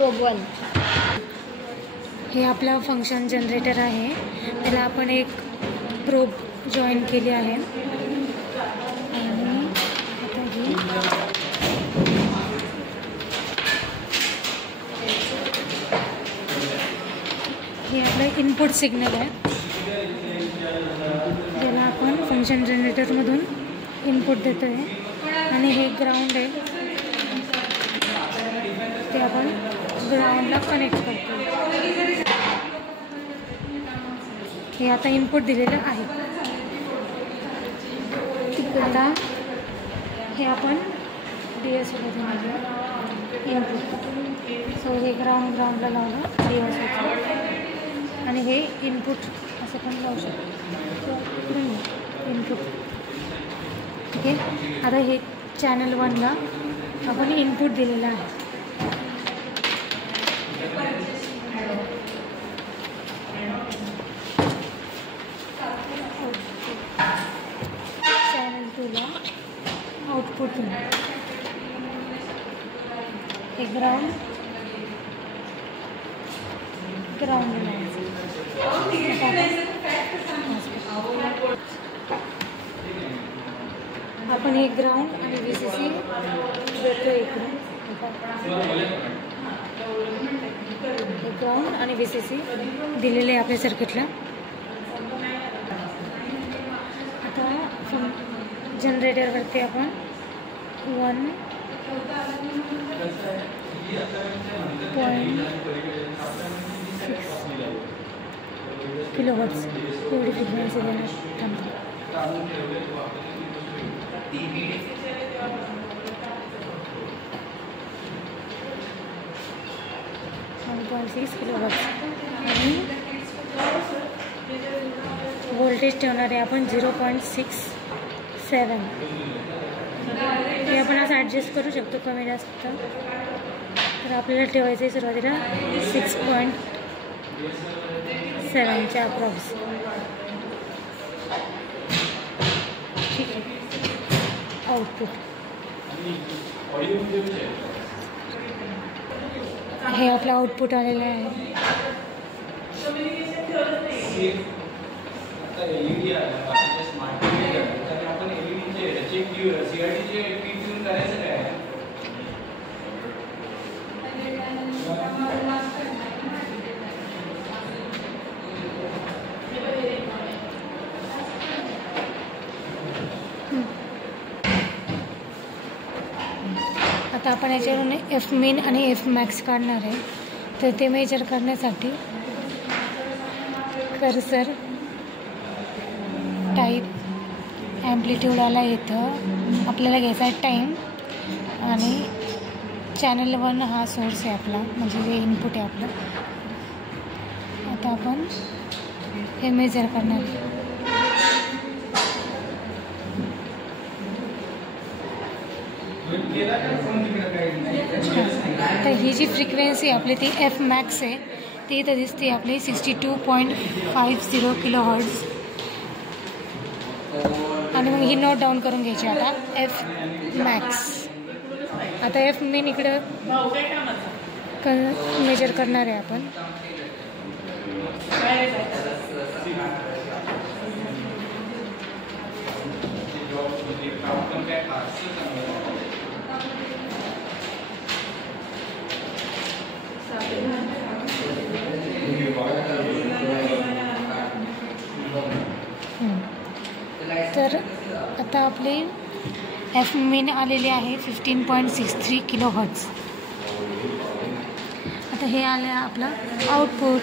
Probe 1 हे आपला function generator आहे. त्याला आपण एक प्रोब जॉईन केली आहे आणि आता हे आपलं इनपुट सिग्नल आहे, ज्याला आपण फंक्शन जनरेटरमधून इनपुट देतो आहे. आणि हे ग्राउंड आहे, ते आपण ग्राउंडला कनेक्ट करतो. हे आता इनपुट दिलेलं आहे. आता हे आपण DSOमध्ये इनपुट, सो हे ग्राउंडला लावलं DSOचं, आणि हे इनपुट असं पण लावू शकतो इनपुट. ठीक आहे. आता हे चॅनल 1ला आपण इनपुट दिलेलं आहे. चॅनल 2ला आउटपुट हे ग्राउंड आपण हे ग्राउंड आणि VCC देतो इकडे. ग्राउंड आणि VCC दिलेले आपल्या सर्किटला. आता जनरेटरवरती आपण 1.6 किलोहर्ट्ज एवढी फ्रिक्वेन्सी देणार थांबतो. 1.6 किलोहर्ट्ज आणि व्होल्टेज ठेवणार आहे आपण 0.67. हे आपण असं ॲडजस्ट करू शकतो कमी जास्त. तर आपल्याला ठेवायचं आहे सुरुवातीला 6.7च्या अप्रॉक्स. ठीक आहे. आउटपुट हे आपलं आउटपुट आलेलं आहे. आता आपण याच्यावरून Fmin आणि Fmax काढणार आहे. तर ते मेजर करण्यासाठी कर्सर टाईप ॲम्प्लिट्यूडला येतं. आपल्याला घ्यायचा आहे टाईम, आणि चॅनल 1 हा सोर्स आहे आपला, म्हणजे जे इनपुट आहे आपलं. आता आपण हे मेजर करणार आहे. तर ही जी फ्रिक्वेन्सी आपली ती Fmax आहे, ती इथं दिसते आपली 62.50 किलोहर्ट्ज. आणि मग ही नोट डाऊन करून घ्यायची आता Fmax. आता Fmin इकडं मेजर करणार आहे आपण. तर आता आपले Fmin आलेले आहे 15.63 किलोहर्ट्ज. आता हे आलं आपलं आउटपुट.